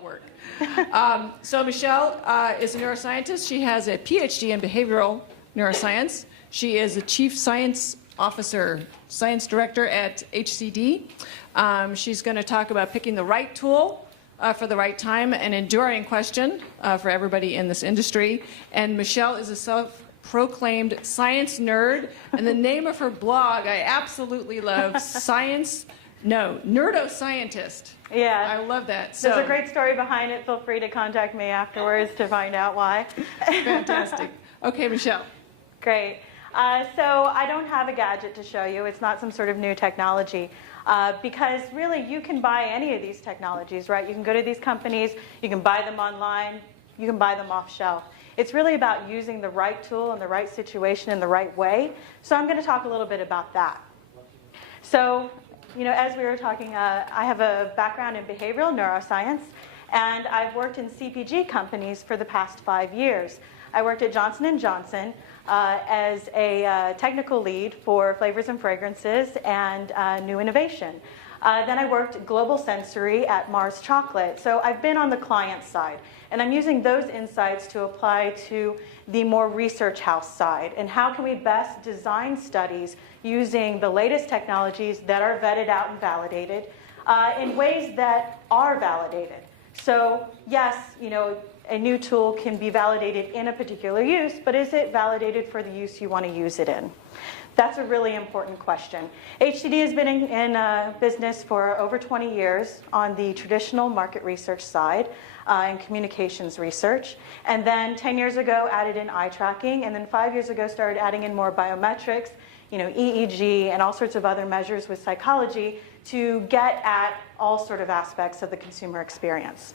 all work. So Michelle is a neuroscientist. She has a Ph.D. in behavioral neuroscience. She is a chief science officer, science director at HCD. She's going to talk about picking the right tool for the right time, an enduring question for everybody in this industry. And Michelle is a self-proclaimed science nerd, and the name of her blog I absolutely love, Nerdoscientist. Yeah. I love that. There's a great story behind it. Feel free to contact me afterwards to find out why. Fantastic. Okay, Michelle. Great. So I don't have a gadget to show you. It's not some sort of new technology. Because really, you can buy any of these technologies, right? You can go to these companies, you can buy them online, you can buy them off shelf. It's really about using the right tool in the right situation in the right way. So I'm going to talk a little bit about that. So, as we were talking, I have a background in behavioral neuroscience, and I've worked in CPG companies for the past 5 years. I worked at Johnson & Johnson as a technical lead for flavors and fragrances and new innovation. Then I worked global sensory at Mars Chocolate. So I've been on the client side, and I'm using those insights to apply to the more research house side. And how can we best design studies using the latest technologies that are vetted out and validated in ways that are validated. So yes, a new tool can be validated in a particular use, but is it validated for the use you want to use it in? That's a really important question. HCD has been in business for over 20 years on the traditional market research side and communications research. And then 10 years ago, added in eye tracking. And then 5 years ago, started adding in more biometrics, EEG, and all sorts of other measures with psychology to get at all sort of aspects of the consumer experience.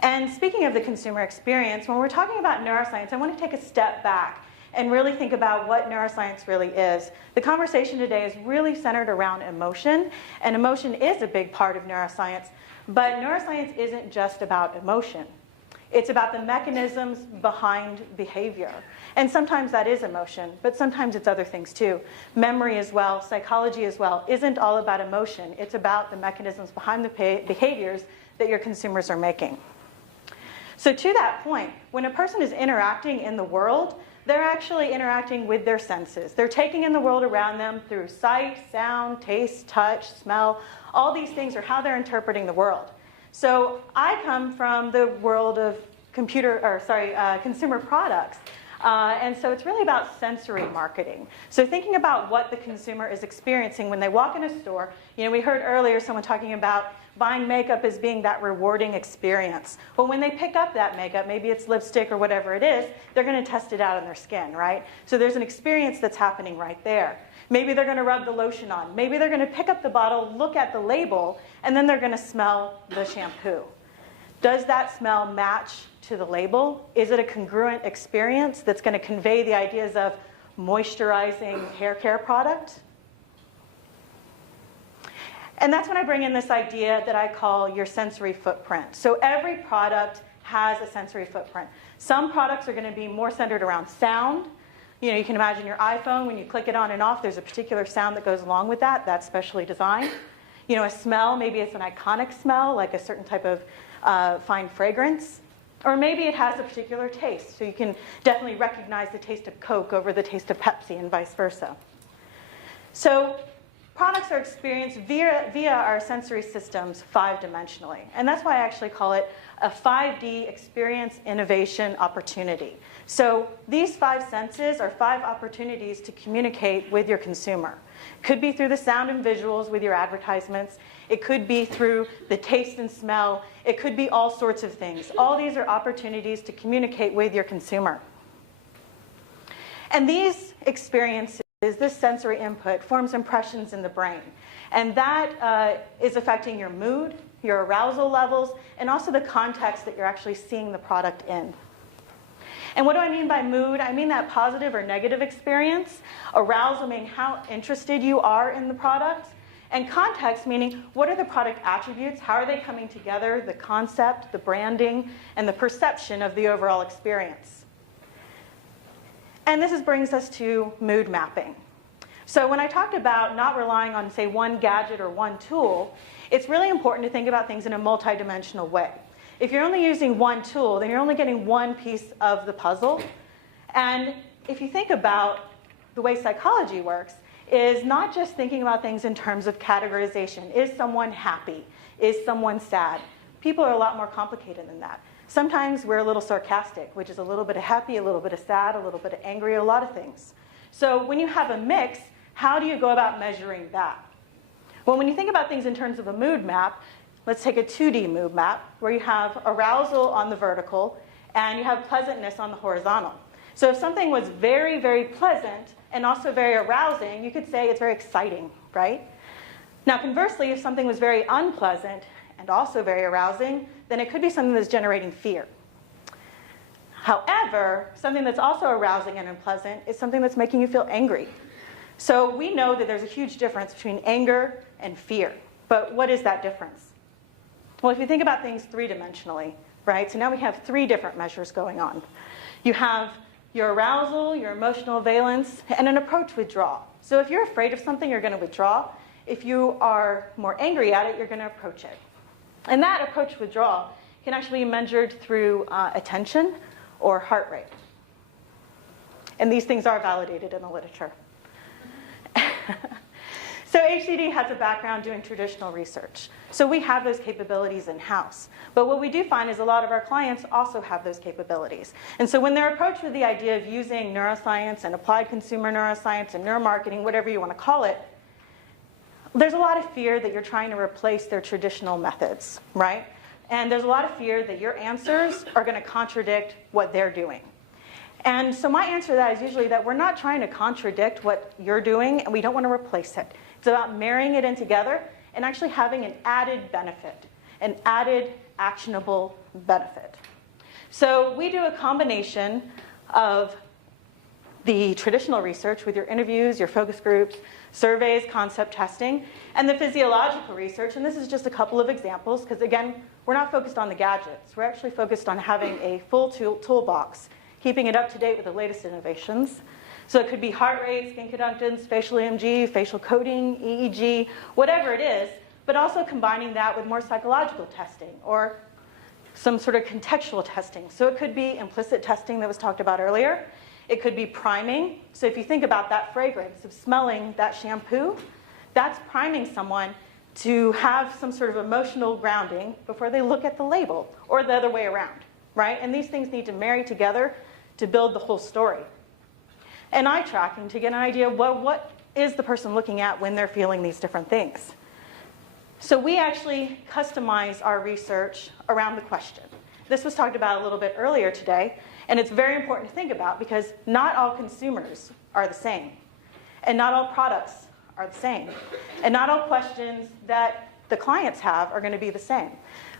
And speaking of the consumer experience, when we're talking about neuroscience, I want to take a step back and really think about what neuroscience really is. The conversation today is really centered around emotion, and emotion is a big part of neuroscience, but neuroscience isn't just about emotion. It's about the mechanisms behind behavior. And sometimes that is emotion, but sometimes it's other things too. Memory as well, psychology as well, isn't all about emotion. It's about the mechanisms behind the behaviors that your consumers are making. So to that point, when a person is interacting in the world, they're actually interacting with their senses. They're taking in the world around them through sight, sound, taste, touch, smell. All these things are how they're interpreting the world. So I come from the world of consumer products. And so it's really about sensory marketing. So thinking about what the consumer is experiencing when they walk in a store. We heard earlier someone talking about buying makeup as being that rewarding experience. Well, when they pick up that makeup, maybe it's lipstick or whatever it is, they're going to test it out on their skin, right? So there's an experience that's happening right there. Maybe they're going to rub the lotion on. Maybe they're going to pick up the bottle, look at the label, and then they're going to smell the shampoo. Does that smell match to the label? Is it a congruent experience that's going to convey the ideas of moisturizing hair care product? And that's when I bring in this idea that I call your sensory footprint. So every product has a sensory footprint. Some products are going to be more centered around sound. You can imagine your iPhone, when you click it on and off, there's a particular sound that goes along with that. That's specially designed. A smell, maybe it's an iconic smell, like a certain type of fine fragrance. Or maybe it has a particular taste. So you can definitely recognize the taste of Coke over the taste of Pepsi and vice versa. So products are experienced via our sensory systems 5-dimensionally. And that's why I actually call it a 5D experience innovation opportunity. So these 5 senses are 5 opportunities to communicate with your consumer. Could be through the sound and visuals with your advertisements. It could be through the taste and smell. It could be all sorts of things. All these are opportunities to communicate with your consumer. And these experiences, this sensory input, forms impressions in the brain. And that is affecting your mood, your arousal levels, and also the context that you're actually seeing the product in. And what do I mean by mood? I mean that positive or negative experience. Arousal meaning how interested you are in the product. And context meaning what are the product attributes? How are they coming together? The concept, the branding, and the perception of the overall experience. And this brings us to mood mapping. So when I talked about not relying on, say, one gadget or one tool, it's really important to think about things in a multidimensional way. If you're only using one tool, then you're only getting one piece of the puzzle. And if you think about the way psychology works, is not just thinking about things in terms of categorization. Is someone happy? Is someone sad? People are a lot more complicated than that. Sometimes we're a little sarcastic, which is a little bit of happy, a little bit of sad, a little bit of angry, a lot of things. So when you have a mix, how do you go about measuring that? Well, when you think about things in terms of a mood map, let's take a 2D mood map where you have arousal on the vertical and you have pleasantness on the horizontal. So if something was very, very pleasant and also very arousing, you could say it's very exciting, right? Now, conversely, if something was very unpleasant and also very arousing, then it could be something that's generating fear. However, something that's also arousing and unpleasant is something that's making you feel angry. So we know that there's a huge difference between anger and fear. But what is that difference? Well, if you think about things three-dimensionally, right? So now we have three different measures going on. You have your arousal, your emotional valence, and an approach withdrawal. So if you're afraid of something, you're going to withdraw. If you are more angry at it, you're going to approach it. And that approach withdrawal can actually be measured through attention or heart rate. And these things are validated in the literature. So HCD has a background doing traditional research. So we have those capabilities in-house. But what we do find is a lot of our clients also have those capabilities. And so when they're approached with the idea of using neuroscience and applied consumer neuroscience and neuromarketing, whatever you want to call it, there's a lot of fear that you're trying to replace their traditional methods, right? And there's a lot of fear that your answers are going to contradict what they're doing. And so my answer to that is usually that we're not trying to contradict what you're doing, and we don't want to replace it. It's about marrying it in together and actually having an added benefit, an added actionable benefit. So we do a combination of the traditional research with your interviews, your focus groups, surveys, concept testing, and the physiological research. And this is just a couple of examples because, again, we're not focused on the gadgets. We're actually focused on having a full toolbox, keeping it up to date with the latest innovations. So it could be heart rate, skin conductance, facial EMG, facial coding, EEG, whatever it is, but also combining that with more psychological testing or some sort of contextual testing. So it could be implicit testing that was talked about earlier. It could be priming. So if you think about that fragrance of smelling that shampoo, that's priming someone to have some sort of emotional grounding before they look at the label, or the other way around, right? And these things need to marry together to build the whole story. And eye tracking to get an idea of what is the person looking at when they're feeling these different things. So we actually customize our research around the question. This was talked about a little bit earlier today, and it's very important to think about because not all consumers are the same, and not all products are the same, and not all questions that the clients have are going to be the same.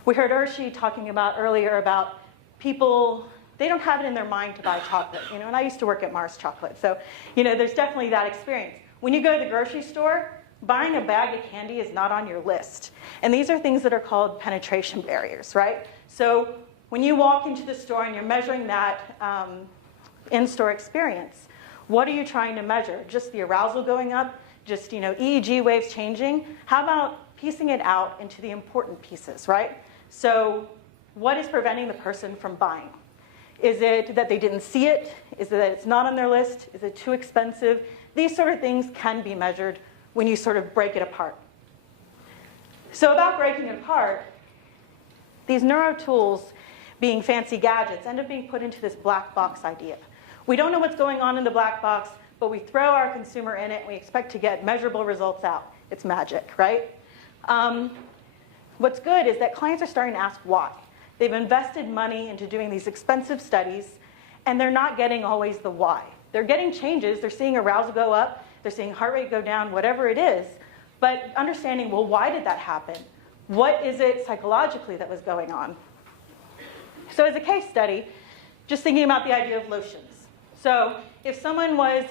We heard Urshi talking about earlier about people, they don't have it in their mind to buy chocolate, and I used to work at Mars Chocolate, so there's definitely that experience. When you go to the grocery store, buying a bag of candy is not on your list, and these are things that are called penetration barriers, right? So when you walk into the store and you're measuring that in-store experience, what are you trying to measure? Just the arousal going up? Just EEG waves changing? How about piecing it out into the important pieces, right? So what is preventing the person from buying? Is it that they didn't see it? Is it that it's not on their list? Is it too expensive? These sort of things can be measured when you sort of break it apart. So about breaking it apart, these neuro tools, being fancy gadgets, end up being put into this black box idea. We don't know what's going on in the black box, but we throw our consumer in it and we expect to get measurable results out. It's magic, right? What's good is that clients are starting to ask why. They've invested money into doing these expensive studies, and they're not getting always the why. They're getting changes. They're seeing arousal go up. They're seeing heart rate go down, whatever it is. But understanding, well, why did that happen? What is it psychologically that was going on? So as a case study, just thinking about the idea of lotions. So if someone was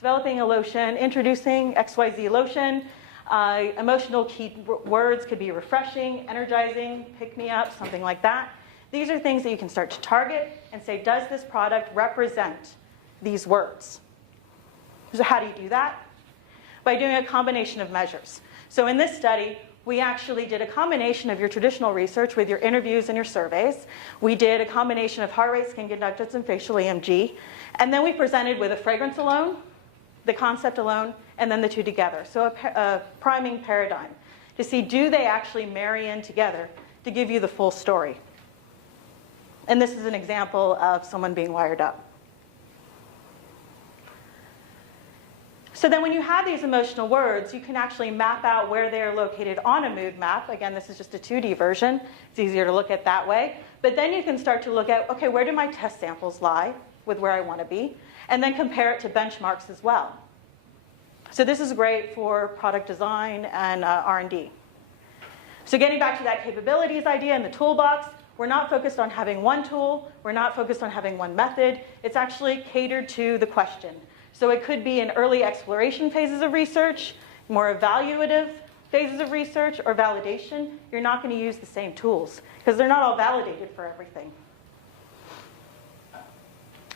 developing a lotion, introducing XYZ lotion, emotional key words could be refreshing, energizing, pick me up, something like that. These are things that you can start to target and say, does this product represent these words? So how do you do that? By doing a combination of measures. So in this study, we actually did a combination of your traditional research with your interviews and your surveys. We did a combination of heart rate, skin conductance, and facial EMG. And then we presented with a fragrance alone, the concept alone, and then the two together. So a priming paradigm to see, do they actually marry in together to give you the full story? And this is an example of someone being wired up. So then when you have these emotional words, you can actually map out where they're located on a mood map. Again, this is just a 2D version. It's easier to look at that way. But then you can start to look at, okay, where do my test samples lie with where I want to be? And then compare it to benchmarks as well. So this is great for product design and R&D. So getting back to that capabilities idea in the toolbox, we're not focused on having one tool. We're not focused on having one method. It's actually catered to the question. So it could be in early exploration phases of research, more evaluative phases of research, or validation. You're not going to use the same tools because they're not all validated for everything.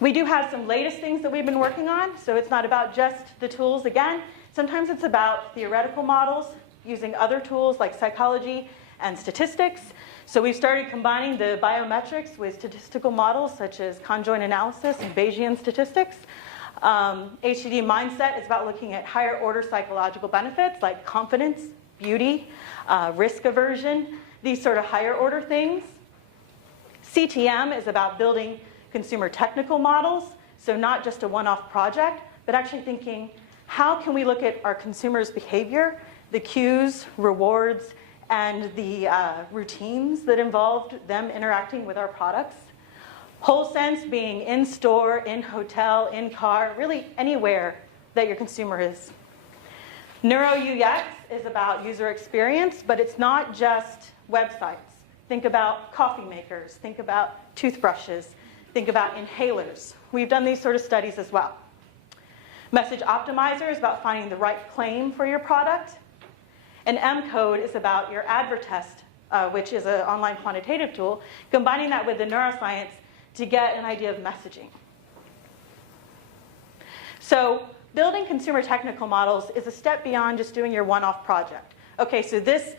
We do have some latest things that we've been working on. So it's not about just the tools again. Sometimes it's about theoretical models using other tools like psychology and statistics. So we've started combining the biometrics with statistical models such as conjoint analysis and Bayesian statistics. HCD mindset is about looking at higher order psychological benefits like confidence, beauty, risk aversion, these sort of higher order things. CTM is about building consumer technical models, so not just a one-off project, but actually thinking, how can we look at our consumers' behavior, the cues, rewards, and the routines that involved them interacting with our products? Whole sense being in store, in hotel, in car, really anywhere that your consumer is. Neuro UX is about user experience, but it's not just websites. Think about coffee makers, think about toothbrushes, think about inhalers. We've done these sort of studies as well. Message optimizer is about finding the right claim for your product. And M-code is about your Advertest, which is an online quantitative tool, combining that with the neuroscience to get an idea of messaging. So building consumer technical models is a step beyond just doing your one-off project. Okay, so this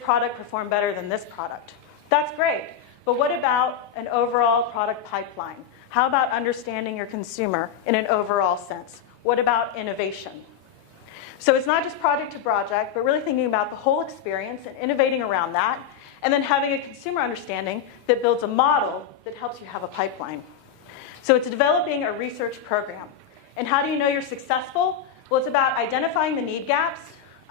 product performed better than this product. That's great, but what about an overall product pipeline? How about understanding your consumer in an overall sense? What about innovation? So it's not just project to project, but really thinking about the whole experience and innovating around that, and then having a consumer understanding that builds a model that helps you have a pipeline. So it's developing a research program. And how do you know you're successful? Well, it's about identifying the need gaps,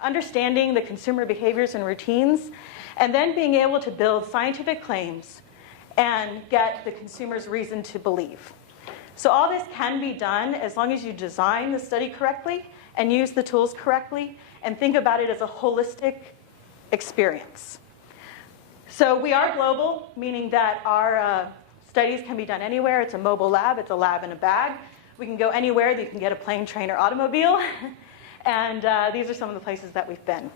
understanding the consumer behaviors and routines, and then being able to build scientific claims and get the consumer's reason to believe. So all this can be done as long as you design the study correctly and use the tools correctly and think about it as a holistic experience. So we are global, meaning that our studies can be done anywhere. It's a mobile lab. It's a lab in a bag. We can go anywhere that you can get a plane, train, or automobile. And these are some of the places that we've been.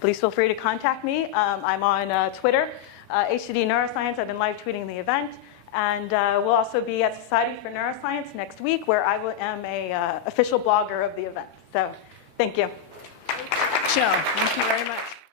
Please feel free to contact me. I'm on Twitter, HCD Neuroscience. I've been live tweeting the event. And we'll also be at Society for Neuroscience next week, where I am an official blogger of the event. So thank you. Michelle, thank you very much.